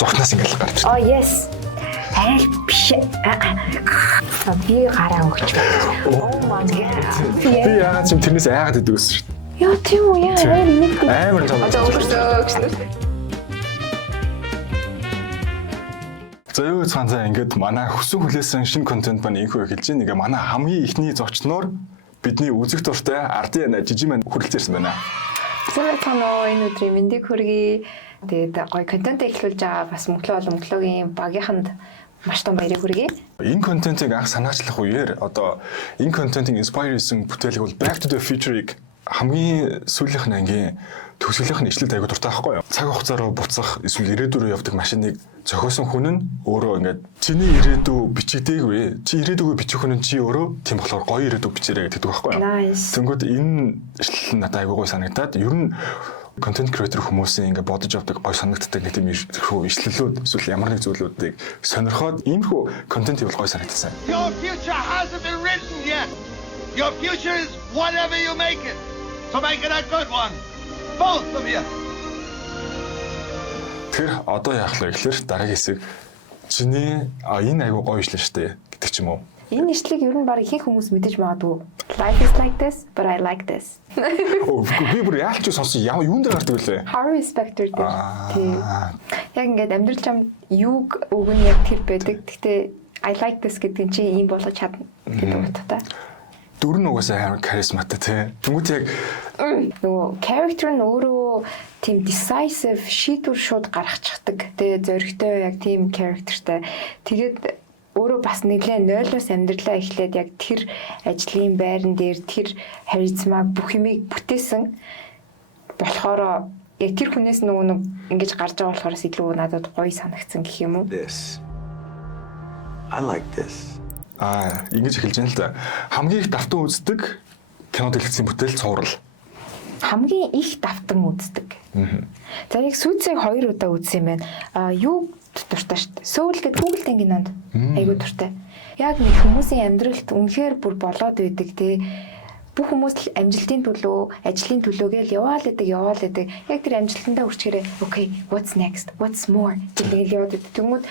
зургнаас ингээл гарч ирсэн. Oh yes. биш. Би гараа өгч байна. Oh my god. Би яагаад ч тэрнээс айгаад идэв гэсэн шүү дээ. Яа тийм үү яа амар том. Одоо өгсөн. За юу цаанзаа ингээд манай хүссэн хүлээсэн шинэ контент маань инхүү эхэлж байна. Ингээ манай хамгийн ихний зочноор бидний үзэх дуртай ардын жижиг маань хүрэлцээрсэн байна. Зөвхөн тоноо энэ өдрийн мэндийг хүргэе. Тэгээд гоё контент эхлүүлж байгаа бас мөнгөлөгийн багийнханд маш том баярыг хүргэе. Энэ контентыг анх санаачлах үеэр одоо энэ контентын inspire хийсэн бүтээлэг бол Back to the Future-ыг хамгийн сүүлийнх нь ангийн төгсгөлийнх нь ишлэлд аягүй дуртай байхгүй юу? Цаг хугацаараа буцах эсвэл ирээдүг рүү явдаг машиныг зохиосон хүн нь өөрөө ингээд чиний ирээдүг бичигдээгүй. Чи ирээдүгөө бичих хүн нь чи өөрөө тийм болохоор гоё ирээдүг бичээрэй гэдэг байхгүй юу? Тэнгүүд энэ ишлэл надад аягүй гоё санагдаад ер нь контент креатор хүмүүсийн ингээд бодож авдаг гоё санагддаг нэг тийм ишлэлүүд эсвэл ямар нэг зүйлүүдийг сонирхоод иймэрхүү контент явуул гоё санагдсан. Your future hasn't been written yet. Your future is whatever you make it. So make it a good one. Both of you. Тэр одоо яах вэ гэхээр дараагийн хэсэг чиний энэ аягүй гоё ишлээ штэ гэдэг ч юм уу. Энэ ишлэгийг ер нь баг ихэнх хүмүүс мэдэж магадгүй. Life is like this, but I like this. Би бүр яалч сонсон ямар юунд дээр гардаг вэ? Harvey Specter дээр. Тийм. Яг ингээд амьдрал чам юуг өгнө яг тэр байдаг. Гэхдээ I like this гэдэг нь чи ийм болгож чадна гэдэг утгатай. Дүр нь угаасаа амар харизматай тий. Тэнгүүт яг нөгөө character нь өөрөө тийм decisive шийдвэр шууд гаргачихдаг. Тэгээ зоригтой яг тийм characterтай. Тэгээд өөрөө бас нэлээд нойлоос амьдралаа эхлээд яг тэр ажлын байран дээр тэр харизмаг бүх юмыг бүтээсэн болохоор яг тэр хүнээс нөгөө нэг ингэж гарч байгаа болохоос илүү надад гоё санагдсан гэх юм уу? This. I like this. Ингэж эхэлж байна л да. Хамгийн их давтан үздэг кино дэлгэцийн бүтээл цуврал. Хамгийн их давтан үздэг. За яг сүүцийг 2 удаа үзсэн юм байна. Юу дуртай шүү дээ. Сөүл гэдэг Google-ийн кинонд айгүй дуртай. Яг нэг хүмүүсийн амьдралд үнэхээр бүр болоод байдаг те. Бүх хүмүүс амжилтын төлөө, ажлын төлөө гээл яваал байдаг. Яг тэр амжилтандаа хүрчээрээ okay, what's next? What's more? гэдэг яваад байдаг. Тэгмүүд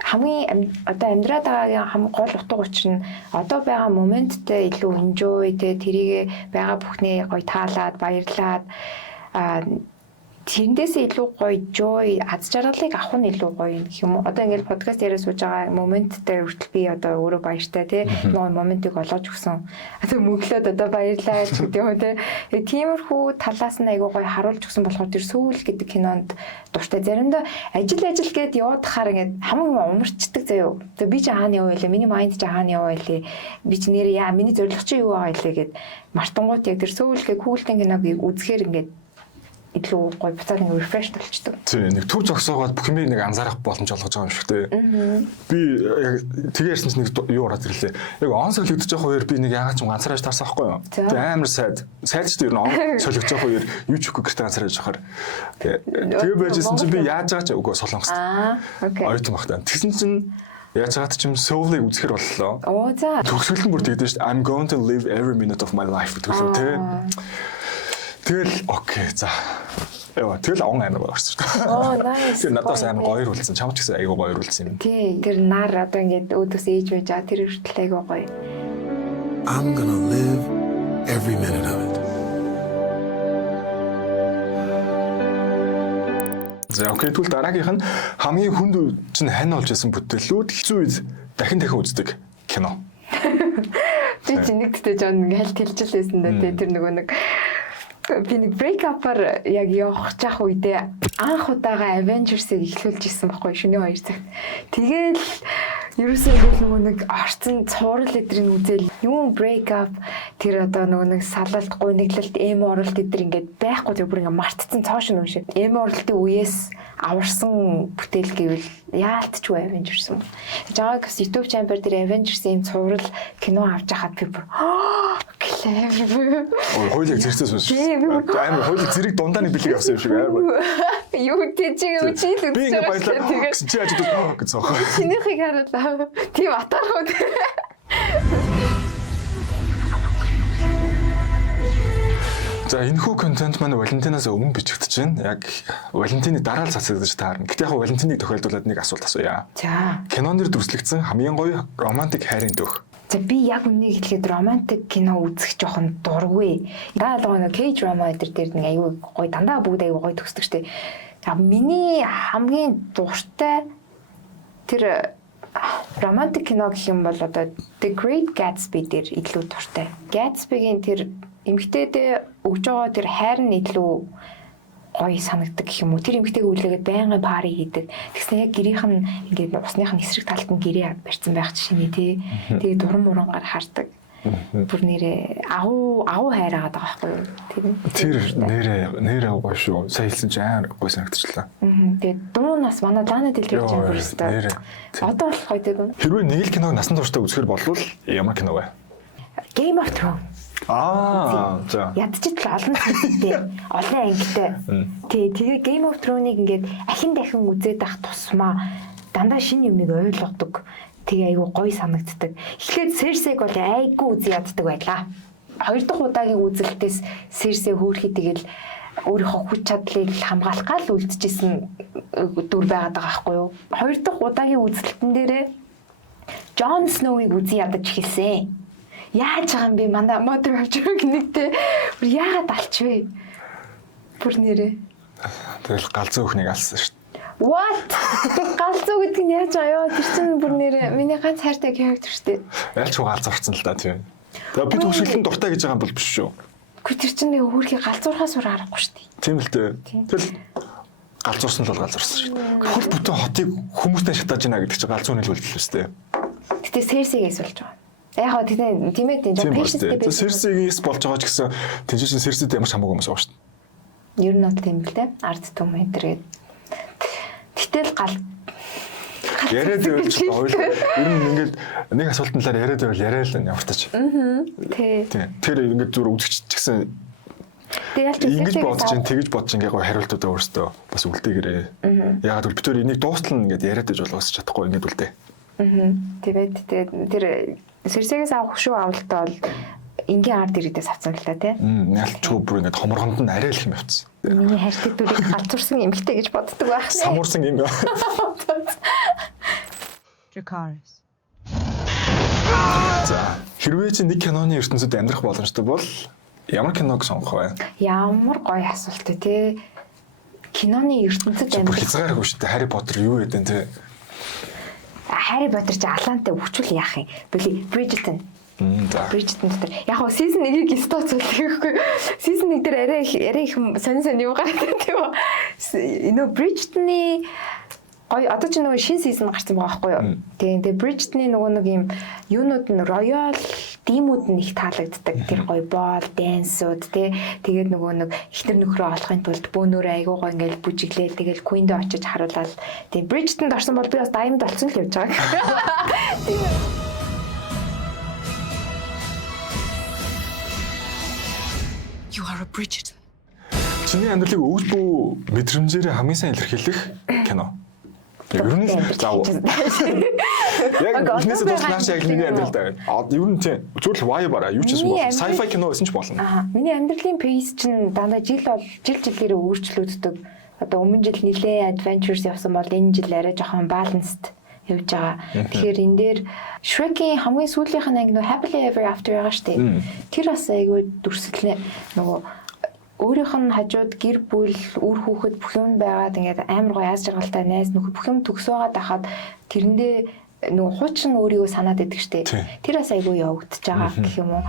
хамгийн одоо амьдраад байгаагийн хамгийн гол утга учир нь одоо байгаа моменттэй илүү enjoy тэ тэрийг байгаа бүхнээ гоё таалаад баярлаад тэндээс илүү гоё joy аз жаргалыг авах нь илүү гоё юм гэх юм уу. Одоо ингээд подкаст яриа сууж байгаа моменттэй хүртэл би одоо өөрөө баяртай тий нөгөө моментыг олгож өгсөн. Одоо мөглөөд одоо баярлаа гэдэг юм тий. Тиймэрхүү талаас нь айгуу гоё харуулж өгсөн болохоор тэр Сөүл гэдэг кинонд дуртай. Заримдаа ажил гээд яваад хахаар ингээд хамгийн умарчдаг заяо. Тэгээ би ч хаана яваа вэ? Миний майнд ч хаана яваа вэ? Би ч нэр яа миний зорилго чи юу байгаа вэ гэд мартангууд яг тэр Сөүл гэх Google-ийн киног үзэхээр ингээд илүү гоё буцаад нэг refresh болчдөг. Тийм нэг төв зогсоогоод бүх юмыг нэг анзаарах боломж олгож байгаа юм шиг тий. Би яг тэгээ ярьсан чинь нэг юу ороод ирлээ. Яг он солигдож байгаа үеэр би нэг ягаад ч ганцаараа таарсан байхгүй юу? Тэгээ амар сайд ч тийм он солигдож байгаа үеэр юу ч үгүй гэртээ ганцаараа яжхаар. Тэгээ байжсэн чинь би яаж байгаа ч үгүй солонгост. Ойтон багтаа. Тэгсэн чинь яаж чад ч юм Soul-ыг үзэхэр боллоо. Оо за. Төгсгөл нь бүр тэгдэж шүү дээ. I'm going to live every minute of my life гэдэг лөө тий. Тэгэл окей за. Тэгэл он амар байгаарсан шүү дээ. Оо nice. Тэр надаас амар гоё ирүүлсэн. Чамд ч гэсэн айгүй гоё ирүүлсэн юм. Тий, тэр нар одоо ингээд өөдөөс ээж байж байгаа тэр хүртэл айгүй гоё. I'm gonna live every minute of it. За окей тэгвэл дараагийнх нь хамгийн хүнд чинь хань олж исэн бүтээлүүд хэцүү үед дахин үздэг кино. Би ч нэгдтэй жоон ингээд хэлжилсэн дээ тэр нөгөө нэг би нэг break up-аар яг явах жах үедээ анх удаага Avengers-ыг эхлүүлж исэн байхгүй шөнийн 2 цагт. Тэгэл ерөөсөө нөгөө нэг орцсон цуврал эдрийг үзэл юм break up тэр одоо нөгөө нэг салалт гуниглалт эм оролт эдэр ингээд байхгүй тэр бүр ингээд мартцсан цоошин юм шиг. Эм оролтын үеэс аварсан бүтээл гэвэл яалтч вэ Avengers юм. Жааг бас YouTube channel дээр Avengers-ийн цуврал кино авч хахад би бүр clever. Хойлог зэрэгцээс үз. Амар хойлог зэрэг дундаа нэг бэлэг авсан юм шиг амар. Юу тийчээ үчил би ингээд баялаа. Тэгээд чи ажид гэсэн юм. Чинийхийг хараад тийм атаархууд. За энэхүү контент маань Валентинаас өмнө бичигдэж байна. Яг Валентины дараа л цацагдаж таарна. Гэтэ яг Валентиныг тохиолдуулаад нэг асуулт асууя. За. Кинон дэр дүрслэгдсэн хамгийн гоё романтик хайрын түүх. За би яг үннийг хэлэхэд романтик кино үзэх жоохон дургүй. Даалгаа нэг K-drama дээр нэг аюу гоё дандаа бүгд аюу гоё төгсдөг штеп. За миний хамгийн дуртай тэр романтик кино гэх юм бол одоо The Great Gatsby дээр илүү дуртай. Gatsby-гийн тэр эмэгтэйдээ өгж байгаа тэр хайр нь илүү гоё санагддаг гэх юм уу. Тэр эмэгтэйг үлээгээд байнгын пари хийдэг. Тэгсэн яг гэрийнх нь ингээд усных нь эсрэг талд нь гэрээ барьсан байх жишээ тий. Тэгээ дуран мурангаар хардаг. Бүр нэрээ агуу хайраагаад байгаа байхгүй юу. Тэр нэрээ гоё шүү. Сайн хэлсэн чинь амар гоё санагдчихлаа. Тэгээ дуунаас манай Лана Дель Рей бүр өстой. Одоо болох гоё тийм. Хэрвээ нэг л киног насан туршдаа үзэхэр болвол ямар кино вэ? Game of Thrones. За. Ядчихдээ олон зүйлтэй, олон ангитай. Тэгээ Game of Thrones-ыг ингээд ахин дахин үзээд ах тусмаа дандаа шинэ юмыг ойлгодог. Тэгээ айгу гоё санагддаг. Эхлээд Cersei-г бол айгу үгүй яддаг байлаа. Хоёр дахь удаагийн үзэлтээс Cersei хөөрхий тэгэл өөрийнхөө хүч чадлыг хамгаалах гал үлдчихсэн дүр байгаад байгаа байхгүй юу? Хоёр дахь удаагийн үзэлтэн дээрээ Jon Snow-ыг үгүй ядаж эхэлсэн. Яаж байгаа юм бэ? Манай Mother of Dragon нэгтэй яагаад алчвэ? Бүр нэрээ. Тэгэл галзуу өхнийг алсан шүү дээ. What? Галзуу гэдэг нь яаж байгаа ёо? Тэр чинь бүр нэрээ. Миний ганц хайртай character шүү дээ. Ялч галзуурсан л да тийм. Тэгээ би төгсгөлтөнд дуртай гэж байгаа юм бол биш шүү. Гэхдээ тэр чинь нэг өөрхий галзуурхаас өөр аргагүй шүү дээ. Тийм л дээ. Тэгэл галзуурсан л бол галзуурсан шүү дээ. Хөл бүтэн хотыг хүмүүстэй шатааж байна гэдэг чинь галзуу нийлүүлэл шүү дээ. Гэтэ Cersei-гээс болж байгаа. Яг гоо тийм ээ тийм patience-тэй байх. Cersei-гээс болж байгаа ч гэсэн тэжээч Cersei-тэй ямар ч хамаагүй юм шүү дээ. Ер нь бол тийм л дээ. Ард түм энэ гэтэл гал яриад байвал ч ойлоо. Ер нь ингээд нэг асуултын талаар яриад байвал яриа л явартаж. Тий. Тэр ингээд зүр үзэгч ч гэсэн ингэж бодож чинь тэгэж бодож ингээд гоо хариултуудаа өөртөө бас үлдээгээрээ. Ягаад гэвэл бид тэр энийг дуустал ингээд яриад байж болохоос чадахгүй ингээд үлдээ. Тэгээд тэр Cersei-гээс авах шүү авалтаа бол энгийн ард ирээдээс авсан л та тий. Ялчгүй бүр ингээд хоморгонд нь арай л юм явцсан. Миний хайртай дүрийг галзуурсан эмэгтэй гэж боддог байх. Самуурсан юм. Dracarys. За хэрвээ чи нэг киноны ертөнцид амьдрах боломжтой бол ямар киног сонгох вэ? Ямар гоё асуулт тий. Киноны ертөнцид Бүр амьдрах. хязгааргүй шүү дээ. Harry Potter юу гэдэг нь тий. Harry Potter ч Алантай өвчүүл яах юм. Bridgerton. За. Bridgerton дээр яг хоо season 1-ийг стот зүйлэхгүй. Season 1 дээр арай их сонь юу гараад тийм үү. Энэ Bridgerton-ы гоё одоо ч нөгөө шинэ season гарсан байгаа байхгүй юу. Тэгээ Bridgerton-ы нөгөө нэг юм юунууд нь royal димүүд нь их таалагддаг. Тэр гоё боол, dance-ууд тий. Тэгээд нөгөө нэг ихнэр нөхрөө олохын тулд бөөнөрөө айгуу гоё ингээл бүжиглээ. Тэгэл Queen-д очиж харуулаад тий Bridgerton-д орсон бол би бас Diamond болсон л явж байгаа. You are a Bridgerton. Чиний амьдралыг өвс бүү мэдрэмжээр хамгийн сайн илэрхийлэх кино. Ер нь заав. Яг бизнес дууснаач яг миний амьдрал даа. Ер нь тийм зүгээр л vibe-аа юу ч юм бол sci-fi кино гэсэн ч болно. Миний амьдралын pace чинь дандаа жил-жилээр өөрчлөгддөг. Одоо өмнө жил нилээ adventures явсан бол энэ жил арай жоохон balanced явж байгаа. Тэгэхээр энэ дээр Shrek-ийн хамгийн сүүлийнх нь анги нөгөө Happily Ever After байгаа шүү дээ. Тэр бас айгүй дүрсэлнэ. Нөгөө өөрийнх нь хажууд гэр бүл, үр хүүхэд бүх юм байгаад ингээд амар гоё аз жаргалтай найз нөхөд бүх юм төгсөөгаад байхад тэрэндээ нөгөө хуучин өөрийгөө санаад идэг штэ. Тэр бас айгүй явагдаж байгаа гэх юм уу.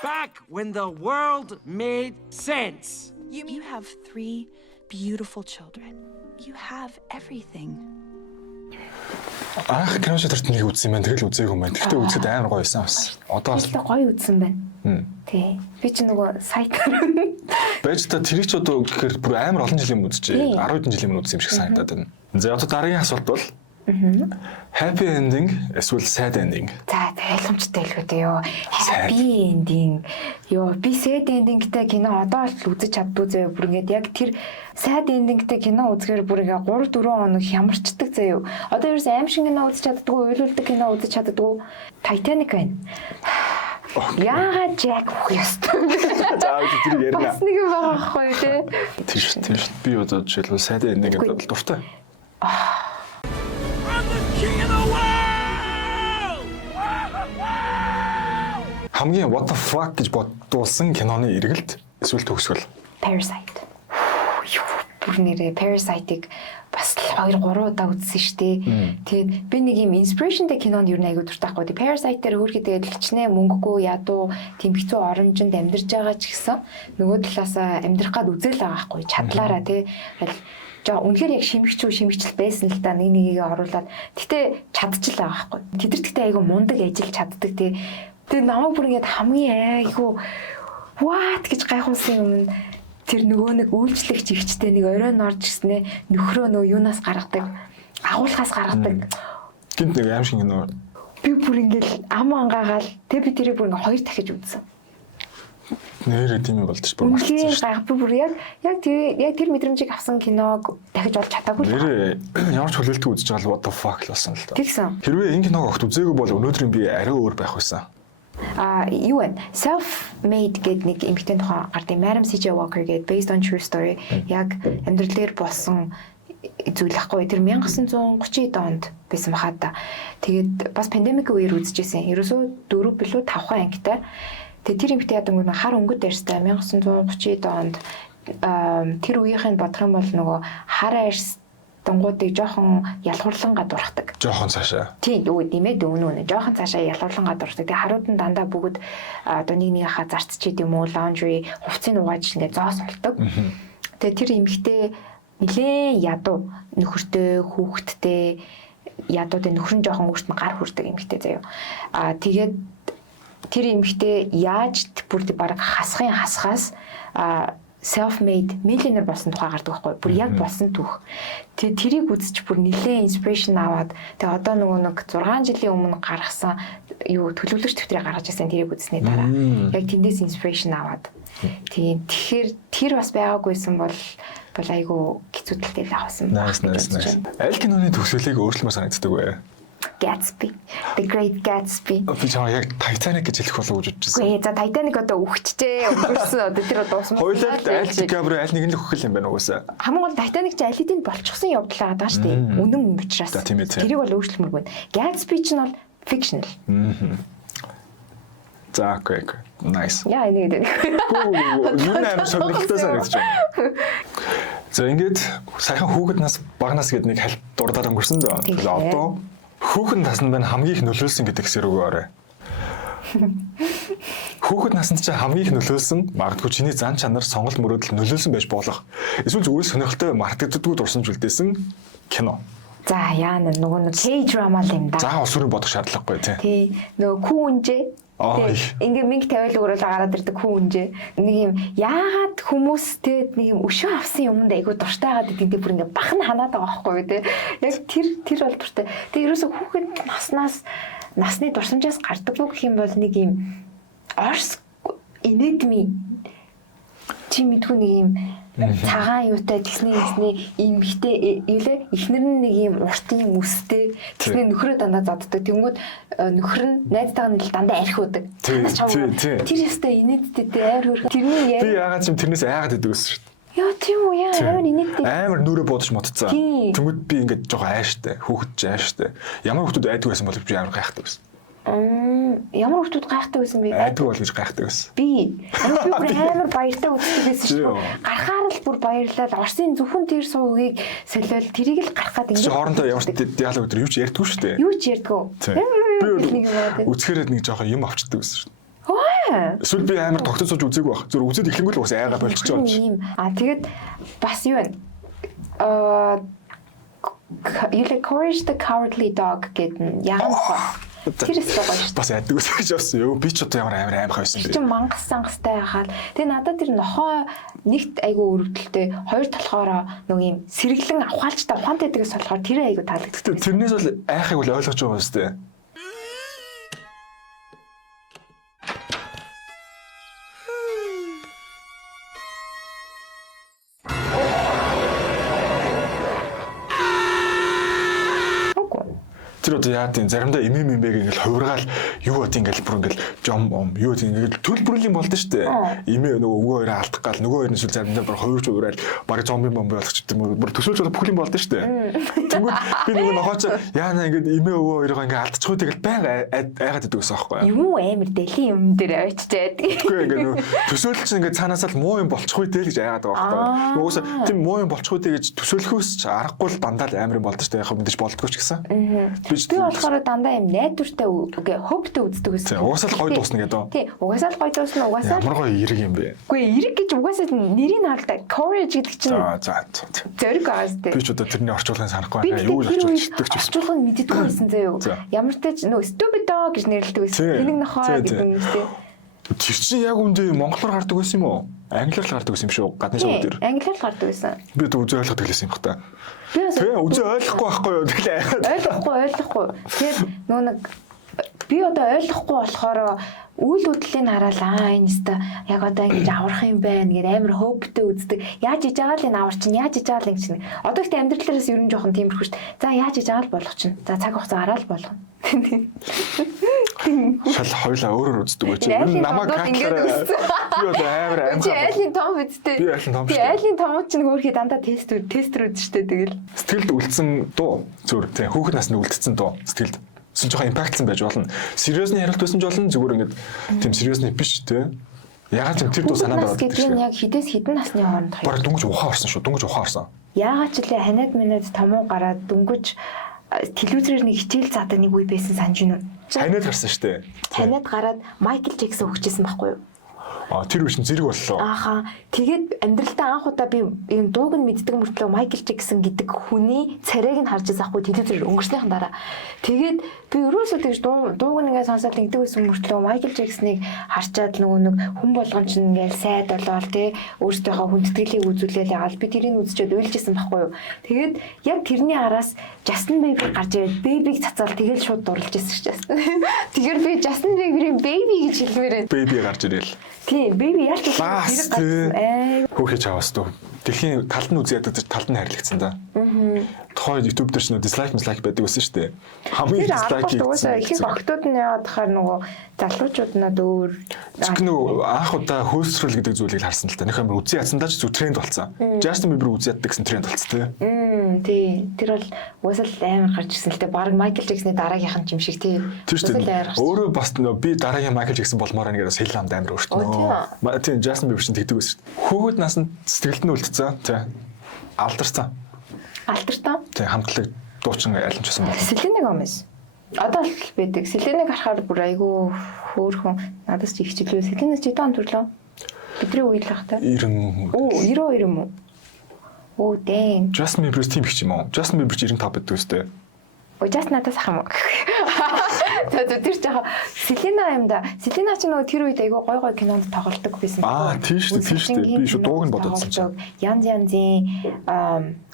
Back when the world made sense. You have 3 beautiful children. You have everything. Анх кино шатарт нэг үзсэн юм байна. Тэгэл үзээгүй юм байна. Гэхдээ үзэхэд амар гоё байсан бас. Одоо бас гоё үзсэн байна. Тий. Би ч нөгөө сайтаар байж та тэрийг ч одоо гэхээр бүр амар олон жилийн өмнө үзчихээ. 10 хэдэн жилийн өмнө үзсэн юм шиг санагдаад байна. За одоо дараагийн асуулт бол Happy ending эсвэл sad ending. За ойлгомжтой л үү ёо. Happy ending. Ёо би sad endingтэй кино одоо л үзэж чаддгүй заяа бүр ингээд яг тэр sad endingтэй кино үзэхээр бүр ингээд 3 4 хоног хямарчдаг заяа. Одоо ерөөс аим шиг кино үзэж чаддгүй, уйлуулдаг кино үзэж чаддгүй. Titanic байна. Яагаад Jack үгүй ёстой. За тэр ярина. Бас нэг юм байгаа байхгүй тий. Тийм шүү. Би одоо жишээлбэл sad ending гэдэг дуртай. I'm the king of the world! Хамгийн what the fuck гэж боддуулсан киноны эргэлт эсвэл төгсгөл. Parasite. Бүр нэрээ Parasite-ыг бас 2 3 удаа үзсэн шүү дээ. Тэгээд би нэг юм inspirationтэй кинонд юу нэг айгуу дуртай байхгүй. Тэгээд Parasite дээр хөөрхий тэгээд хичнээн мөнгөгүй ядуу тийм хэцүү оромжинд амьдарч байгаа ч гэсэн нөгөө талаасаа амьдрах гад үзэл байгаа байхгүй. Чадлаараа тий. Үнэхээр яг шимэгчл байсан л да нэгийг оруулаад гэтээ чадчих л байгаа байхгүй. Тэд нар айгуу мундаг ажиллаж чаддаг тий. Тэгээд намайг бүр ингэж хамгийн айгуу what гэж гайхуулсан юм тэр нөгөө нэг үйлчлэгч ихчтэй нэг оройн орж ирснэ нөхрөө нөгөө юунаас гаргадаг агуулгаас гаргадаг. Гинт нэг аим шиг кино. Би бүр ингээл ам ангаагаал тэг би тэрийг бүр ингээ 2 дахиж үзсэн. Нэрээ тийм юм болчих бүр үнэхээр гайхав бүр яг тэр мэдрэмжийг авсан киног дахиж олж чадаагүй. Нэрээ ямар ч хүлээлтгүй үзэж байгаа л what the fuck л болсон л доо. Тэгсэн. Хэрвээ энэ киног огт үзээгүй бол өнөөдөр би арай өөр байх байсан. Юу вэ? Self-made гэдэг нэг эмэгтэй тухай гардыг Madam C.J. Walker гэдэг based on true story яг амьдрал дээр болсон зүйл ахгүй тэр 1930 онд байсан бахаа та. Тэгээд бас пандемик үеэр үзчихсэн. Ерөөсөө 4 билүү 5 ангитай. Тэгээд тэр эмэгтэй яадаг нэг хар өнгөт дээрстэй 1930 онд тэр үеийнхэн бодох юм бол нөгөө хар арьс дунгуудыг жоохон ялхуурлангаа дурахдаг. Жоохон цаашаа. Тийм үгүй нэмээд өнөө жоохон цаашаа ялхуурлангаа дурахдаг. Тэгээ харууд нь дандаа бүгд одоо нэгнийхээ зарцчихэд юм уу laundry хувцсыг угааж ингээд зоос болдог. Тэгээ тэр эмэгтэй нилээн ядуу нөхөртэй хүүхэдтэй ядуу тэ нөхөр нь жоохон өөрт нь гар хүрдэг эмэгтэй заяа. Тэгээд тэр эмэгтэй яаж бүр баг хасхын хасхаас self-made millionaire болсон тухай гардаг байхгүй бүр яг болсон түүх. Тэгээ тэрийг үзэж бүр нэлээд inspiration аваад тэгээ одоо нөгөө нэг 6 жилийн өмнө гаргасан юу төлөвлөгч төвтрийг гаргаж ирсэн тэрийг үзсний дараа яг тэндээс inspiration аваад тийм тэгэхээр тэр бас байгаагүйсэн бол айгу хэцүүдэлтэй л авсан. Nice. Аль киноны төгсгөлийг өөрчлөмөр санагддаг вэ? Gatsby, The Great Gatsby. Би чамаа яг Titanic гэж хэлэх болов уу гэж бодчихсон. Үгүй за Titanic одоо үхчихжээ. Өнгөрсөн одоо тэр дууссан. Хоёулаа аль DiCaprio аль нэг нь л үхэх юм байна угаасаа. Хамгийн гол Titanic ч аль хэдийн болчихсон явдал байгаа шүү дээ. Үнэн учраас. Тэрийг бол өөрчлөмөргүй. Gatsby ч нь бол fictional. За окей. Nice. Яа энийг юу нээр сонирхолтой санагдаж байна. За ингээд саяхан хүүхэд нас багнаас гэдэг нэг хальт дурдаар өнгөрсөн дөө. Тэгэхээр одоо хүүхэд наснд байна хамгийн их нөлөөлсөн гэдэг хэсэг рүү орой. Хүүхэд наснд ч хамгийн их нөлөөлсөн магадгүй чиний зан чанар сонголт мөрөөдөл нөлөөлсөн байж болох. Эсвэл зүгээр сонирхолтой мартагддаггүй дурсамжлдээсэн кино. За яа нөгөө нэг K-drama л юм да. За усрын бодох шаардлагагүй тий. Нөгөө Күнжээ. Ингээ 1050 өгөрөөл гараад ирдэг Күнжээ. Нэг юм яагаад хүмүүс те нэг юм өшөө авсан юмд айгуу дуртай байгаад идэг бүр ингээ бахан ханаад байгаа байхгүй те. Яг тэр бол дуртай. Тэгээ ерөөсө хүүхэд насны дурсамжаас гардаггүй гэх юм бол нэг юм Орс инедми чи мэдгүй нэг юм цагаан юутай тэгсний эмхтэй илээ эхнэр нь нэг юм уртын үстэй тэгсний нөхрөө дандаа заддаг. Тэнгүүд нөхөр нь найзтайгаа нь дандаа архиудаг. Тэр ястай инээдтэй айр хөрх. Тэрний яа. Би яагаад ч тэрнээс айгаад идэг гэсэн шүү дээ. Яа тийм үү яа амар инээдтэй. Амар нүрэ бодож мотцсон. Тэнгүүд би ингээд жоохон айштай, хүүхэд ч айштай. Ямар хүүхдүүд айдаг байсан бол би амар гайхдаг байсан. Ямар хүүхдүүд гайхдаг байсан бэ? Айдаг бол гэж гайхдаг байсан. Би амар баяртай үздэг байсан шүү. Гарахаар л бүр баярлал. Орсын зөвхөн тэр суугийг солиол тэрийг л гарах гэдэг. Чи хоорондоо ямар диалог өдр юу ч ярьдгүй шүү дээ. Юу ч ярьдгүй. Би үзэхээрээ нэг жоохон юм авчдаг байсан шүү. Эсвэл би амар тогтсон сууж үзээгүй байх. Зөв үзээд эхлэнгүү л уус айгаа болчихж байгаа. Тэгээд бас юу вэ? You like Courage the Cowardly Dog гэдэг яагаад вэ? Тэр өстой гоё шүү. Бас яддаг гэж авсан юу? Би ч одоо ямар амар хайсан бэ. Чи мангас сангастай хахаад тэгээ надад тэр нохоо нэгт айгу өрөвдөлтэй, хоёр талхаараа нэг юм сэргэлэн авахалчтай ухаантай дэгээс болохоор тэр айгу таалагддаг. Тэрнээс бол айхыг бол ойлгож байгаа юм шүү дээ. Тэр одоо яа тийм заримдаа имэмэг ингээл хувиргаал юу одоо ингээл бүр ингээл жом юу ингээл төлбөрлийн болдсон шүү дээ. Имээ нөгөө өвгөө хоёроо алдах гал нөгөө хоёр нь шил заримдаа бүр хувирч хувираал барыг зомби бомби болгочих юм бүр төсөөлж бол бүхлийн болдсон шүү дээ. Тэгвэл би нөгөө нохооч яана ингээд имээ өвгөө хоёроо ингээ алдчихгүй тэгэл байнга айгаад идэг гэсэн аахгүй юу? Юу амар дэлийн юм дээр авчичаад. Үгүй ингээ нөгөө төсөөлч ингээ цаанаас л муу юм болчихгүй дээ гэж айгаад байгаа байхгүй юу? Угсаа тийм муу юм болчихгүй дээ гэж төсөөлөхөөс ч аргагүй л дандаа л амар юм болдсон шүү дээ. Яг мэдээж болдгоо ч гэсэн. Би болохоор дандаа юм найдвартай үгүй хөвгтэй үздэг гэсэн. Угаасаа л гоё дуусна гэдэг. Тий, угаасаа л гоё дуусна. Угаасаа ямар гоё эрэг юм бэ? Үгүй эрэг гэж угаасаа нэрийг хаалта. Courage гэдэг чинь. За. Зориг аастай. Би ч одоо тэрний орчуулгыг санахгүй байна. Юу л орчуулдаг ч гэсэн. Орчуулгыг мэддэг байсан заяа. Ямар ч тач нөө stupid dog гэж нэрлэдэг байсан. Тэнэг нохоо гэдэг юм тий. Тэр чинь яг үндэ монголоор гардаг байсан юм уу? Англиар л гардаг байсан юм шүү. Гадны шоу дээр. Англиар л гардаг байсан. Би одоо үзээ ойлгоход гэлээсэн юм хата. Тэгээ үзээ ойлгохгүй байхгүй юу? Ойлгохгүй. Тэгэхээр нөө нэг би одоо ойлгохгүй болохоор үйл хөдлөлийг хараад энэ өстө яг одоо ингэж аврах юм байна гэд амар хөвгтэй үздэг. Яаж иж байгаа л энэ авар чинь яаж иж байгаа л ингэ чинь. Одоо ихтэй амьдралаас ер нь жоохон тиймэрхүү шүү дээ. За яаж иж байгаа л болгох чинь. За цаг хугацаа гараад болгоно. Шал хоёлаа өөрөөр үздэг байж. Намайг катлаар би одоо амар чи айлын том үсттэй. Би айлын том шүү. Би айлын томууд чинь хөөрхий дандаа тестер үз штэ тэгэл. Сэтгэлд үлдсэн дуу зүгээр тийм хүүхэд насны үлдсэн дуу сэтгэлд. Эсвэл жоохон импактсан байж болно. Сериусны хариулт байсан ч болно зүгээр ингээд тийм сериусны биш тийм. Ягаад ч тэр дуу санаанд ороод гэдэг чинь яг хідээс хідэн насны хооронд баг дүнгэж ухаан орсон шүү. Дүнгэж ухаан орсон. Ягаад ч лээ ханаад минад томоо гараад дүнгэж телевизээр нэг хичээл заадаг нэг үе байсан санаж байна уу? Ханаад гарсан шүү дээ. Ханаад гараад Майкл Джексон өгчээсэн байхгүй юу? Тэр үеийн зэрэг боллоо. Ааха. Тэгээд амьдралтаа анх удаа би энэ дууг нь мэддэг мөртлөө Майкл Джексон гэдэг хүний царайг нь харж байгаа хгүй телевизээр өнгөрснийхэн дараа. Тэгээд би өрөөсөө тэгж дууг нь ингээ сонсоод ингэдэг байсан мөртлөө Майкл Джексоныг харчаад нөгөө нэг хүн болгон ч ингээл сайд болоод тий өөртөөхөө хүндэтгэлийг үзүүлээл яагаад би тэрийг үзчихэд уйлжсэн байхгүй юу. Тэгээд яг тэрний араас Justin Bieber гарч ирээд Baby-г цацаал тэгэл шууд дурлж ирсэн шүү дээ. Тэгэхээр би Justin Bieber-ийн Baby гэж хэлмээрээ. Baby гарч ирээл. Тий, Baby яаж ч хэрэг гарсан. Хөөхий чаваас дөө. Дэлхийн талд нь үзээд талд нь харилцсан да. Тухайн YouTube дээр ч нөө дизлайк байдаг байсан шүү дээ. Хамгийн дизлайк хийсэн. Их охтууд нь яваад хахаар нөгөө залуучууд надад өөр нөгөө анх удаа хөөсрөл гэдэг зүйлийг харсан л та. Нөх амар үзэн ядсандаа ч зүг тренд болсон. Justin Bieber үзэн яддаг гэсэн тренд болсон тий. Тэр бол уусаал амар гарч ирсэн л дээ. Бараг Майкл Джексоны дараагийнхан юм шиг тий. Өөрөө бас нөө би дараагийн Майкл Джексон болмоор байна гэдээ сэлэм амар өөртөө. Тийм Justin Bieber чинь тэгдэг байсан шүү дээ. Хүүхэд насанд сэтгэлд нь үлдсэн. Тий. Алдарсан. Алдарсан? Тий, хамтлаг дуучин аль нь ч байсан байна. Selena Gomez. Одоо л байдаг. Selena гарахаар бүр айгүй хөөрхөн надаас ч их чиглүү. Selena ч хэдэн он төрлөө? Бидний үйл ахтай. 90. Оо, 92 юм уу? Оо, дэн. Justin Bieber тийм их юм уу? Justin Bieber 95 байдаг үстэй. Оо, just надаас ах юм уу? Тэр жаа Selena юм да. Selena ч нөгөө тэр үед айгүй гой кинонд тоглолдог байсан. Тийм шүү дээ. Би шүү дууг нь бодоодсэн чинь. Янзын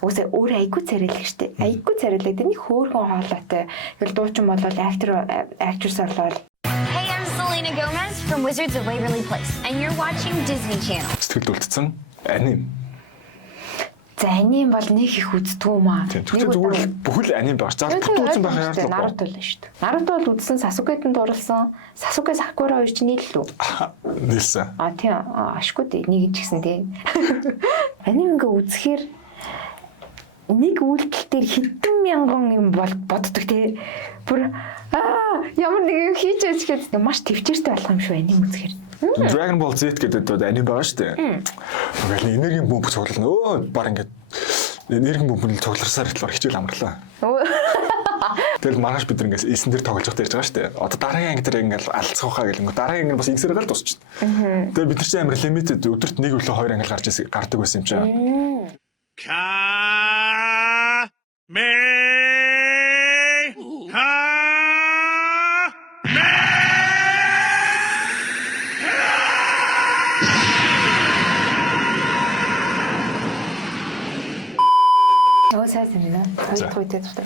үсээ өөр айгүй царайлаг штэ. Айгүй царайлаг. Тэний хөөрхөн хоолойтой. Тэгэл дуучин болол actress орлоо. Hey, I'm Selena Gomez from Wizards of Waverly Place and you're watching Disney Channel. Сэтгэлд үлдсэн аним. За аним бол нэг их үздэг юм аа. Тэгвэл зүгээр л бүхэл аним байх. За бүтүүлсэн байх юм. Наруто л шүү дээ. Наруто бол үзсэн, Сасукетэнд дурлсан. Сасуке Сакура хоёр ч нийллүү. Нийлсэн. Тийм. Ашгүй дээ. Нэг ч гэсэн тийм. Аним ингээ үзэхээр нэг үйлдэл дээр хэдэн мянган юм боддог тий. Бүр ямар нэг юм хийж яачихад маш төвчээртэй болох юм шүү аним үзэхээр. Dragon Ball Z гэдэг аним байгаа шүү дээ. Ингээл энергийн бөмбөг цугларна. Баг ингээд энергийн бөмбөг цугларсаар ихлээр хичээл амарлаа. Тэгэл маргааш бид ингээс эсэн дээр тоглож байхдаа ярьж байгаа шүү дээ. Одоо дараагийн анги дээр ингээл алцхахаа гэл ингээд дараагийн анги бас инсэрэг л дуусчихна. Тэгээ бид нар чинь амар лимитэд өдөрт нэг өглөө 2 анги гардаг байсан юм чинь. сайн байна. Хоёрдугаар үедээ дуртай.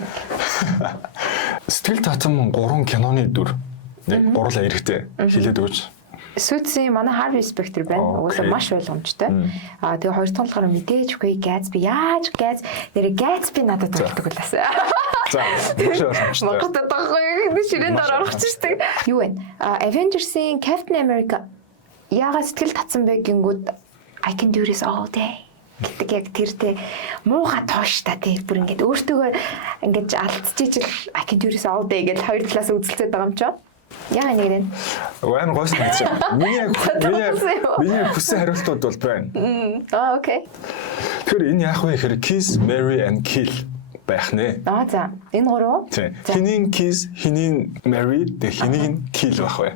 Сэтгэл татам 3 киноны дүр. Нэг гурлаа эрэхтэй хэлээд өгөөч. Suits-ийн манай Harvey Specter байна. Угаасаа маш ойлгомжтой. Тэгээ хоёр дахь нь болохоор мэдээж үгүй Gatsby. Яаж Gatsby надад болдог байлаас. За, маш ойлгомжтой. Монгол одоогоо ширээн дор орох чишдэг. Юу вэ? Avengers-ийн Captain America яагаад сэтгэл татсан бэ гингүүд I can do this all day. Гэдэг яг тэртэй муухай тоош та тий бүр ингээд өөртөөгөө ингээд алдчихижил I can do this all day гэж хоёр талаас үзэлцээд байгаа юм чоо. Яа нэг юм. Ван гойс гэж. Миний хүссэн хариултууд бол байна. Окей. Тэгэхээр энэ яах вэ гэхээр kiss, marry and kill байх нэ. За энэ гурав. Хинийн kiss, хинийн marry, хинийн kill байх вэ?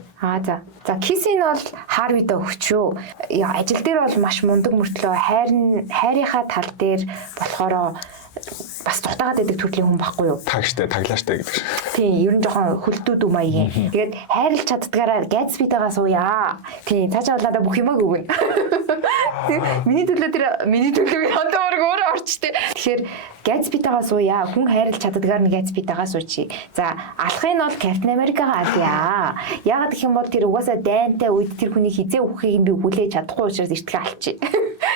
За kiss-ийн бол Harvey-дээ өгчөө. Ажил дээр бол маш мундаг мөртлөө хайрынхаа тал дээр болохоро бас дутаагаад байдаг төрлийн хүн байхгүй юу? Таглааштай гэдэг. Тийм, ер нь жоохон хөлтүүд үү маягийн. Тэгээд хайрлж чаддгаараа Gatsby-дагаа сууя. Тийм, цаашаа болоод бүх юмаа өгнө. Миний төлөө хандварг өөрөө орчтой. Тэгэхээр Gatsby-дагаа сууя. Хүн хайрлж чаддгаар нь Gatsby-дагаа суучих. За, алхахын бол Captain America-гаа алъя. Яагаад гэх юм бол тэр угаасаа дайнтай үед тэр хүний хизээ өгөхийг би хүлээж чадахгүй учраас эртгээ алчи.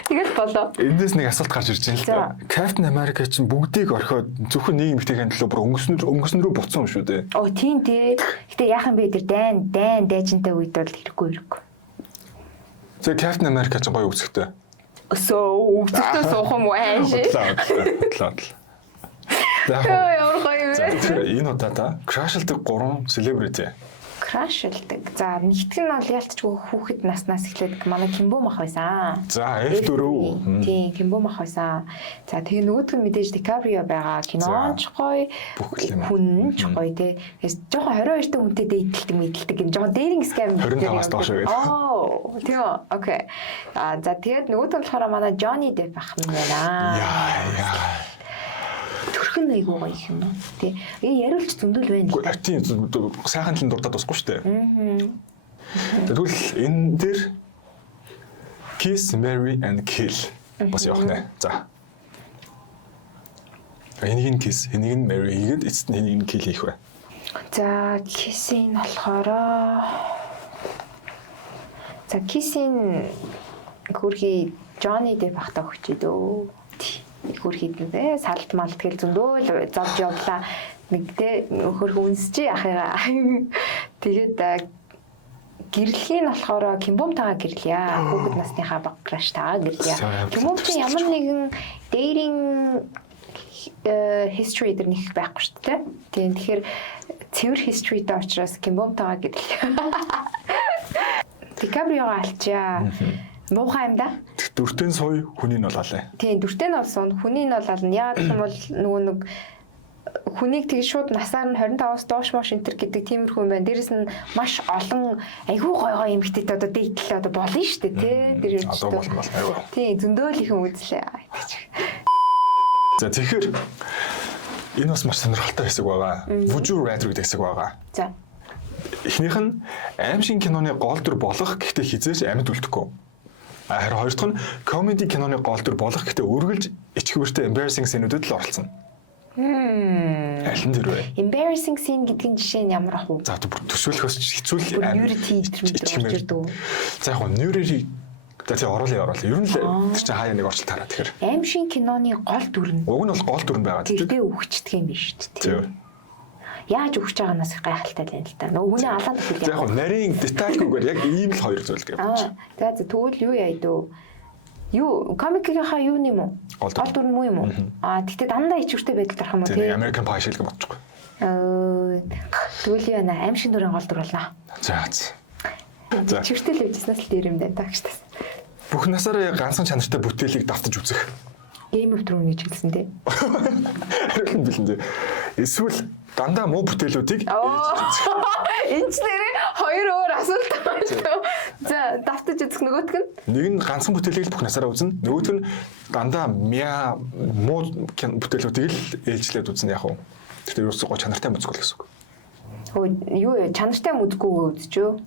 Тэгэл болоо. Эндээс нэг асуулт гарч ирж байна л да. Captain America чинь бүгдийг орхиод зөвхөн нэг эмэгтэйгийн төлөө бүр өнгөснөрөө буцсан юм шүү дээ. Тийм тий. Гэтэ яахан бэ тэр дайжинтай үед бол хэрэггүй. За Captain America ч гоё үзэхтэй. Үзэхтэй суух юм уу ааш. Тлаа. За энэ удаа Crash-лдаг 3 celebrity. Crash-лдаг. За нэгтгэн нь бол ялцчгүй хүүхэд наснаас эхлээд манай Kimbo мах байсан. За F4. Тийм, Kimbo мах байсан. За тэгээ нөгөөдг нь мэдээж DiCaprio байгаа. Киноч гоё, хүн ч гоё тий. Жохон 22 та хүнтэй дээдэлдэг юм жоохон дээринг scam 25-аас доош гэдэг. Тийм үү. Окей. За тэгээд нөгөөдг нь болохоор манай Johnny Depp ах юм байна. Яа. Төрхөн айгуу гоё юм уу. Тий. Яриулч зөндөл байна л да. Тийм сайхан тал дуртаад усгүй шүү дээ. Тэгвэл энэ дээр kiss, marry and kill бас явах нэ. За. Энийг нь kiss, энийг нь marry хийгээд эцэст нь энийг нь kill хийх бай. За kiss-ийн болохоро за kiss-ийн гүрхий Johnny Depp ахтаа өгч идөө. Хөрхийд нэ салт малт гэл зөндөөл зовж явлаа нэг тэ хөрх үнсчээ ахыгаа тэгээд гэрлэхийн болохоор Kimbo-тайгаа гэрлэе хүүхэд насныхаа баг Crash-тайгаа гэрлэе Kimbo чинь ямар нэгэн dating history дээр нэг байхгүй шүү дээ тийм тэгэхээр цэвэр history-тэй учраас Kimbo-тайгаа гэрлэе DiCaprio-га алчаа муухай юм да. Дүртэн сууй, хүнийг нь болоолаа. Тийм, дүртэн болсон, хүнийг нь болоолна. Яагаад гэх юм бол нөгөө нэг хүнийг тэгж шууд насаар нь 25-аас доош мош энтер гэдэг тиймэрхүү юм байна. Дээрэс нь маш олон айгүй гой эмэгтэйтэй одоо дээдэл одоо болно шүү дээ, тий. Тэр юм чинь. Одоо болно айгүй. Тийм, зөндөөл их юм үзлээ. За тэгэхээр энэ бас маш сонирхолтой хэсэг байгаа. Would you rather гэдэг хэсэг байгаа. За. Эхнийх нь аим шин киноны гол дүр болох гэхдээ хизээж амьд үлдэхгүй. Харин хоёр дахь нь комеди киноны гол дүр болох гэхдээ үргэлж ичгүүртэй embarrassing scene-үүдэд л оролцсон. Аль нь тэр вэ? Embarrassing scene гэдэг нь жишээ нь ямар ах вэ? За төсөөлөхөөс хэцүү л nudity орж ирдэг. За яг нь nudity за тий оруулаа. Ер нь л тэр чинь хаяа нэг орчлт хараа тэгэхээр. Аим шин киноны гол дүр нь. Уг нь бол гол дүр нь байгаа тийм. Тэрдээ өгчдөг юм биш үү? Яаж өгч байгаанаас их гайхалтай л юм л та. Нөгөө хүний алаад өгөх юм. Яг нь нарийн детальгүйгээр яг ийм л хоёр зүйл гэж байна. За тэгвэл юу яа дөө? Юу комикийнхаа юу юм уу? Гол дүр нь юм уу? Тэгтээ дандаа ичвэртэй байдал тарах юм уу тий? American Pie шиг бодчихгүй. Тэгвэл яа аим шин дүрийн гол дүр болно. За. Ичвэртэй л байжснаас л дээр юм байна тагчтас. Бүх насаараа ганцхан чанартай бүтээлийг давтаж үзэх. Game of Thrones гэж хэлсэн тий. Харин бэлэн дээ. Эсвэл дандаа муу бүтээлүүдийг энэ ч нэрээ хоёр өөр асуулт байна. За давтаж үзэх нөгөөтг нь нэг нь ганцхан бүтээлийг л бүх насаараа үзнэ. Нөгөөтг нь дандаа муу бүтээлүүдийг л ээлжлээд үзнэ яг уу. Тэгэхээр юусоо чанартай үзэхгүй л гэсэн үг. Юу чанартай үзэхгүй үзчихөө.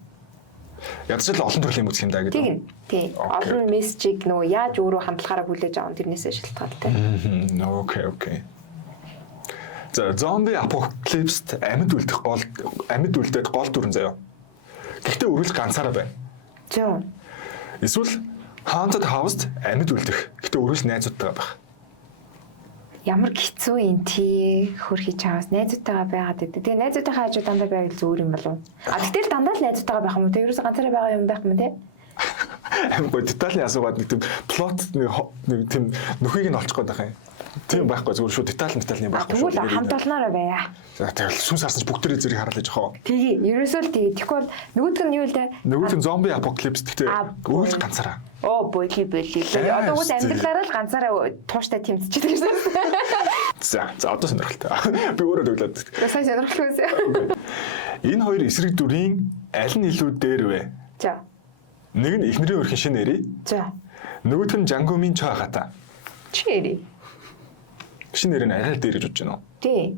Ядч л олон төрлийн үзэх юм даа гэдэг. Тийм. Тий. Олон мессежийг нөгөө яаж өөрөө хандлагаараа хүлээж авах тэрнээсээ шалтгаалтай. Окей. За зомби апокалипст амьд үлдэх гол дүрэн заяа. Гэхдээ үргэлж ганцаараа байна. Зөө. Эсвэл haunted house-д амьд үлдэх. Гэхдээ үргэлж найзуудтайгаа байх. Ямар хэцүү юм тий хөрхий чаас найзуудтайгаа байгаад байдаг. Тэгээ найзуудтайгаа хажуу дандаа байвал зүгээр юм болов. Тэгтэл дандаа л найзуудтайгаа байх юм уу? Тэ ерөөсө ганцаараа байгаа юм байх юм те. Амин гоо деталийн асуугаад нэг тийм плот нэг тийм нөхийг нь олчих гээд байх юм. Тийм байхгүй зүгээр шүү деталь юм байхгүй шүү. Тэгвэл хамт олноороо байя. За тэгэл сүнс харсаж бүгдээрээ зэрэг хараад яж хаа. Тэгээ ерөөсөө л тэгээ. Тэгэхгүй бол нөгөөдг нь юу вэ? Нөгөөдг нь зомби апокалипс гэхдээ үргэлж ганцаараа. Оо боли. Одоо үс амьдралаараа л ганцаараа тууштай тэмцчихдэг шээ. За одоо сонирхолтой. Би өөрөө төглөөд. Сайн сонирхолтой байсан. Энэ хоёр эсрэг дүрийн аль нь илүү дээр вэ? За. Нэг нь эхнэрийн өрхийн шинэ нэрий. За. Нөгөөх нь Жангумын Чоахата. Чири. Шинэ нэр нь арай л дээр гэж бодож байна уу? Тий.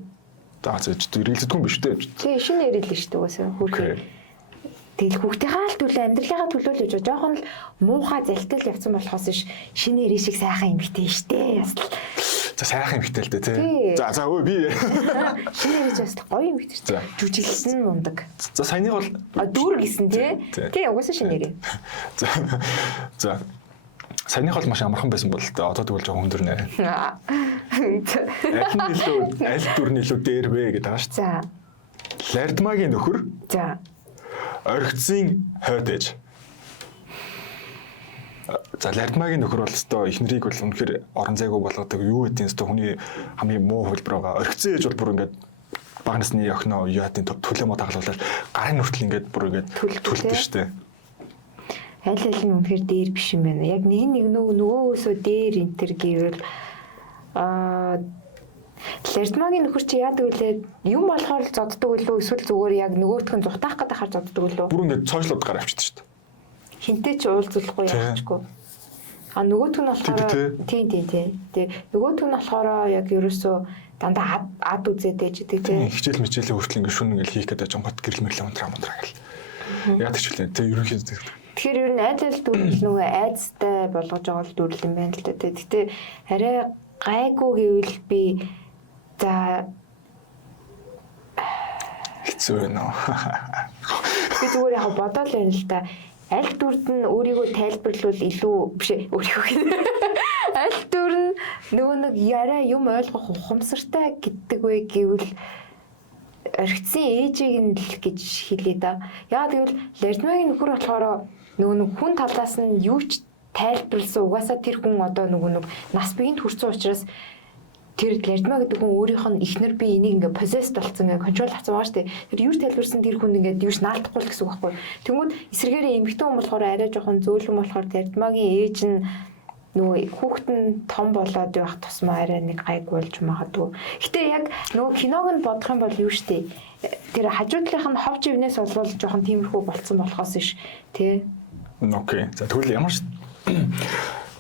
За ирэлцдэггүй юм биш үү? Тий, шинэ нэрэл л шүү дээ уусаа хүүхээ. Тэгэл хүүхдийнхаа л төлөө амьдралынхаа төлөө л гэж жоохон л муухай залтай л явцсан болохоос шинэ нэрийн шиг сайхан эмэгтэй штэ. За сайхан эмэгтэй л дээ тий. За өө би шинэ нэрч бас гоё эмэгтэй штэ. Жүжиглсэн мундаг. За саяны бол дүүр гисэн тий. Тий угаасаа шинэ нэрээ. За саяных бол маш амархан байсан бол одоо тэгвэл жоохон хүндэрнэ. Аль дүр нь илүү дээр вэ гэдэг байгаа шүү. За. Лардмагийн нөхөр. За. Оргицын хойд ээж. За Лардмагийн нөхөр бол өстой эхнэрийг бол үнэхээр орон зайгүй болгодог юу гэдгийг өстой хүний хамгийн муу хөлбөр байгаа. Оргицын ээж бол бүр ингээд бага насны охиноо яатын төлөө мод хаглуулаад гарын нүртэл ингээд бүр ингээд төлөлдөө штэ. Аль нь үнэхээр дээр биш юм байна. Яг нэг нөгөөсөө дээр энтер гэвэл Лардмагийн нөхөр чи яадаг вүлээ юм болохоор л зодддаг үлээ эсвэл зүгээр яг нөгөөтх нь зүхтаах гэдэг хаар зодддаг үлээ. Бүр ингээд цоошлоод гараа авчихдээ шүү дээ. Хинтээ ч уулзуулахгүй яачгүй. Нөгөөтх нь болохоор тий. Тэгээ нөгөөтх нь болохоор яг ерөөсөө дандаа ад үзээд ээж тий. Хичээл мичээлээ хүртэл ингээд шүн ингээд хийх гэдэг жонгот гэрэл мэрлээ унтраа гэл. Яадаг ч үлээ. Тэгээ ерөнхийдөө тэгэхээр ер нь айл дүрл нөгөө айцтай болгож байгаа л дүрл юм байна л да. Гэтэ арай гайгүй гэвэл би за хэцүү байна. Би зүгээр яг бодоод байна л да. Аль дүрд нь өөрийгөө тайлбарлавал илүү биш өөрийгөө аль дүр нь нөгөө нэг арай юм ойлгох ухамсартай гэдэг вэ гэвэл оргицын ээжийг нь л гэж хэлээ да. Яагаад гэвэл Лардмагийн нөхөр болохоор нөгөө хүн талаас нь юу ч тайлбарласан угаасаа тэр хүн одоо нөгөө нас биеинд хүрсэн учраас тэр Лардма гэдэг хүн өөрийнх нь ихнэр би энийг ингээ possessed болсон ингээ контрол авсан байгаа шүү дээ. Тэр юу тайлбарсан тэр хүн ингээ юуш наалдахгүй л гэсэн үг байхгүй. Тэгмүүд эсрэгээрээ эмэгтэй хүн болохоор арай жоохон зөөлөн болохоор Лардмагийн ээж нь нөгөө хүүхэд нь том болоод явах тусмаа арай нэг гайгүй болж магадгүй. Гэтэ яг нөгөө киног нь бодох юм бол юу штэ. Тэр хажуудлынх нь ховч ивнээс болвол жоохон тиймэрхүү болцсон болохоос ш тий. Окей. За тэгвэл ямар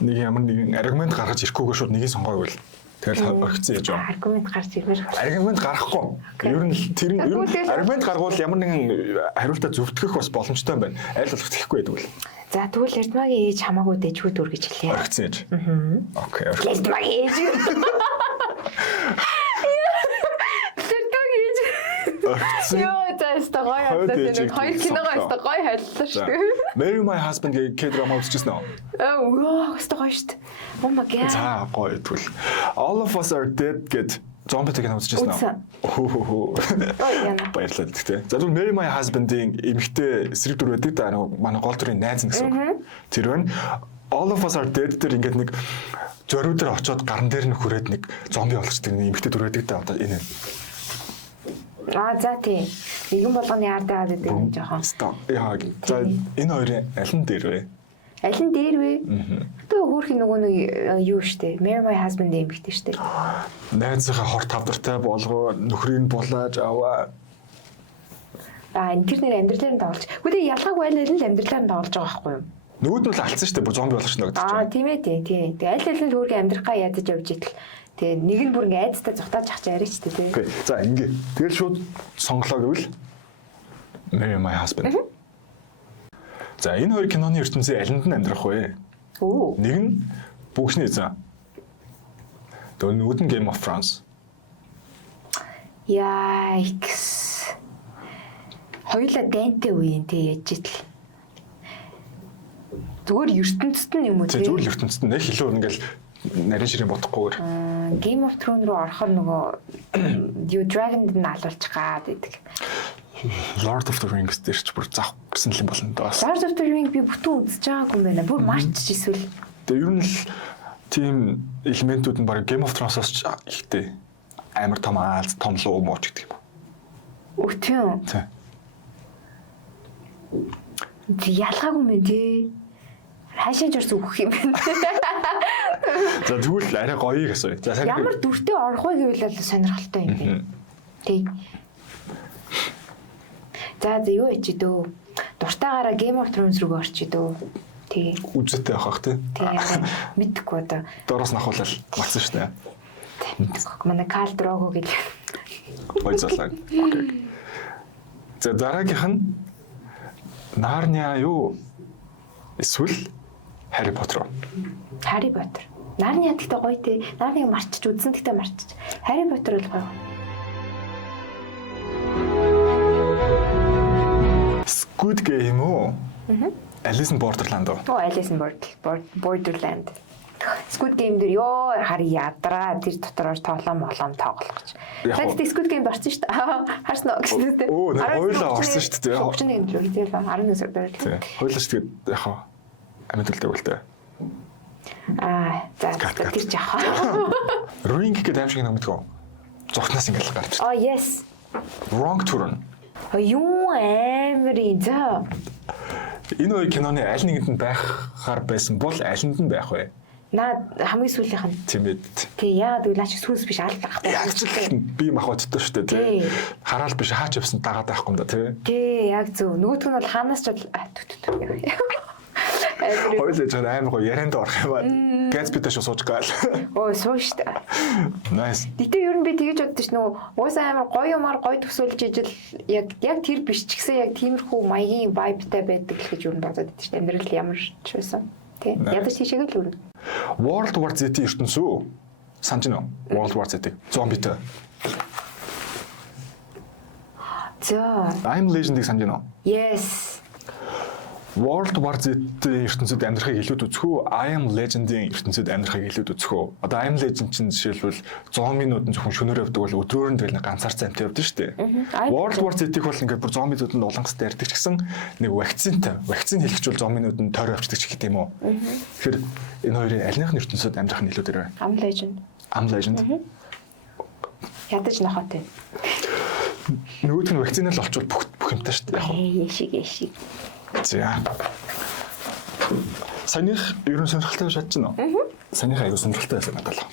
нэгэн аргумент гаргаж ирэхгүйгээр шууд нэгийг сонгоё гэвэл тэгэл оргицсан яж аа. Аргумент гарч ирмээр. Аргумент гаргахгүй. Ер нь тэр аргумент гаргуул ямар нэгэн хариултаа зөвтгөх бас боломжтой байна. Аль болох тэхгүй байдаг л. За тэгвэл Лардмагийн ээж хамаагүй дэжгүй дүр гэж хэлээ. Оргицсан ээж. Окей. Лардмагийн ээж. Яа, заастаа гоё хайлтаа. Хоёр киногоо ястаа гоё хайлтаа шүү дээ. Marry My Husband гэх K-drama үзчихсэн үү? Оо, ястаа гоё шүү дээ. Oh my god. За гоё тэгвэл All of Us Are Dead гэд зомби кино үзчихсэн үү? Баярлалаа тэгтээ. За тэгвэл Marry My Husband-ийн эмэгтэй эсрэг дүр байдаг да манай гол дүрийн найз гэсэн үг. Тэр байна. All of Us Are Dead дээр ингээд нэг зориуд дээр очиод гарн дээр нь хүрээд нэг зомби болгочдаг нэг эмэгтэй дүр байдаг да одоо энэ. За тийм. Нэгэн болгоны ардаа гэдэг юм жоохон. Яа. За энэ хоёрын аль нь дээр вэ? Аль нь дээр вэ? Тэ хөөрхи нөгөө нэг юу штэ. Marry My Husband эмэгтэй штэ. Найзынхаа хор тавдартай болгоо нөхрийг булааж аваа. Энэ тэр нэр амьдралаар нь тоглож. Гэхдээ ялгаагүй аль аль нь амьдралаар нь тоглож байгаа байхгүй юу? Нөгөөд нь л алдсан штэ. Бүр зомби болгочихно гэдэг чинь. Тийм ээ тийм. Тэгээ аль аль нь хөөрхи амьдрахаа ядаж явж идэл. Тэгээ нэг нь бүр ингээ айцтай зүхтааж ах чи арай ч тийм. Окей. За ингээ. Тэгэл шууд сонглоо гэвэл Marry My Husband. За энэ хоёр киноны ертөнцийн алинд нь амьдрах вэ? Оо. Нэг нь бүгшний эзэн. Нөгөөд нь Game of Thrones. Yikes. Хоёулаа дайнтай үеийн тий яж итл. Зүгээр ертөнцид нь юм уу тий? Зүгээр ертөнцид нь хэлээ ингээл нарийн ширээ бодохгүйгээр. Game of Thrones руу орохоор нөгөө юу Dragon-д нь алуулчих гад гэдэг. Lord of the Rings дээр ч бүр заах гэсэн юм болно доо. Lord of the Rings би бүтэн үзэж байгаагүй юм байна. Бүр марч эсвэл. Тэгээ ер нь л тийм элементүүд нь баг Game of Thrones-оос ч ихтэй амар том аалз том луу мууч гэдэг юм. Үтэн. Тий. Ялгаагүй юм тий. Хаашаа журс өгөх юм бэ? За тэгвэл арай гоёыг асууя. За ямар дүртэй орох вэ гэвэл л сонирхолтой юм бэ. Тий. За юу яч дөө. Дуртайгаараа Game of Thrones руу орч дөө. Тий. Үзэтэй авах тий. Тий. Мэдхгүй одоо. Доороос нь ахуулаад мацсан шүү дээ. Манай Кал Дрого гэж. Гоё залаа. Окей. За дараагийнх нь Нарниа юу? Эсвэл Harry Potter. Harry Potter. Нарниа гэхдээ гоё тий. Нарниг марчиж үзсэн гэхдээ марчиж. Harry Potter бол гоё. Squid Game уу? Alice in Borderland уу? Оо, Alice in Borderland. Squid Game дээр ёо хари ядраа тэр дотор тоглоом тоглох гэж. Тэгээд Squid Game орсон шүү дээ. Харсан уу гэсэн үү? Оо, хоёулаа орсон шүү дээ. Огчны юм л үү? 11 сар дээр. Тий. Хоёулаа ч тэгээд яг хаа амьдэлтэй үлдээ. За тэр ч яхаа. Ring гэдэг аим шиг нэг мэдгүй. Зургнаас ингээл гарч. Oh yes. Wrong Turn. Юу амирын за. Энэ хоёр киноны аль нэгэнд нь байхаар байсан бол алинд нь байх вэ? Наад хамгийн сүүлийнх нь. Тийм ээ. Тий, яагаад гэвэл наач сүүс биш аль гахгүй. Яг ч би махбодтой шүү дээ, тий. Хараал биш хаач явсан дагаад байхгүй юм да, тий. Тий, яг зөв. Нөгөөх нь бол хаанаас ч Хоёул ээж амар гоё ярианд орох юм байна. Gatsby-тэй шүү сууж гаал. Оо, суу штэ. Nice. Гэтэ ер нь би тэгэж боддоо ш нөгөө уусаа амар гоё юмар гоё төсөөлж ижил яг тэр биш ч гэсэн яг тиймэрхүү маягийн vibe-тай байдаг л гэж ер нь бодоод байдаг ш. Амьдрал ямар ч байсан. Тий. Ядаж тийшээ л өрнө. World War Z-ийн ертөнцөө үү? Санаж байна уу? World War Z-ийг зомбитой. За. I'm Legend-ийг санаж байна уу? Yes. World War Z-ийн ертөнцид амьдрахыг илүүд үзэх үү? I Am Legend-ийн ертөнцид амьдрахыг илүүд үзэх үү? Одоо I Am Legend чинь жишээлбэл зомбинууд нь зөвхөн шөнөөр явдаг бол өдрөөр нь тэгэл ганцаарцаа амт явдаг шүү дээ. World War Z-ийг бол ингээд бүр зомбинууд нь улангастай ярьдаг ч гэсэн нэг вакцинтай. Вакцин хэлчихвэл зомбинууд нь тойроо авчдаг ч гэх юм уу? Тэгэхээр энэ хоёрын аль нэг ертөнцид амьдрах нь илүүд ирвэ? Am Legend. Am Legend. Ядаж нохотой. Нөгөөх нь вакцинаар л олчвол бүх юмтай шүү дээ. Яшиг. За. Санийх ерөн сонирхолтой шатж байна уу? Санийх аягүй сонирхолтой байсан надад л.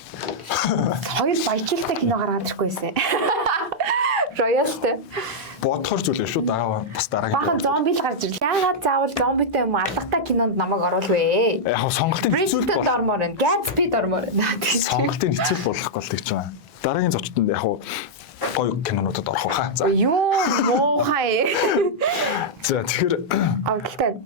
Хоёр баяжуултай кино гаргаад ирэхгүй байсан. Royal-тэй. Бодхоор зүйл шүү дагаа бас дараагийн. Бахан зомби л гарч ирлээ. Яагаад заавал зомбитэй юм алдартай кинонд намайг оруулвэ? Яг сонголтын хэцүү бол ормоор байна. Gatsby ормоор байна. Сонголтын хэцүү болохгүй л гэж байна. Дараагийн зочдод яг гоё кинонуудад орох хаа. За. Юу муухай. За тэгэхээр Авдалтай.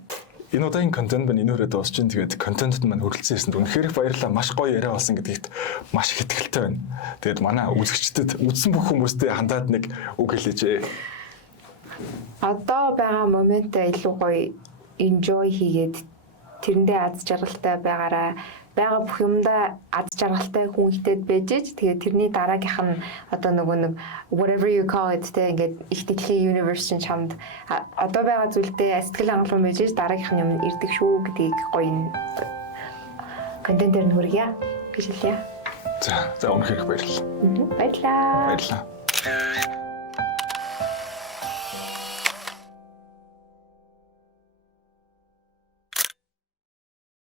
энэ удаагийн контент байна. Энэ хүрээд дуусч чинь тэгээд контентэд маань хүрэлцэн ирсэнд үнэхээр их баярлалаа. Маш гоё яриа болсон гэдэгт маш их итгэлтэй байна. Тэгээд манай үзэгчдэд үзсэн бүх хүмүүстээ хандаад нэг үг хэлээч. Одоо байгаа моментаа илүү гоё enjoy хийгээд тэрэндээ аз жаргалтай байгаараа байгаа бүх юмдаа аз жаргалтай хүн ихтэй байж ээж тэгээд тэрний дараагийнх нь одоо нөгөө нэг whatever you call it тэ ингээд их дэлхийн universe чинь чамд одоо байгаа зүйлдээ сэтгэл хангалуун байж ээж дараагийнх нь юм ирдэг шүү гэдгийг гоё контентээр нүргье гэж хэлье. За үнэхээр их баярлалаа. Баярлалаа. Баярлалаа.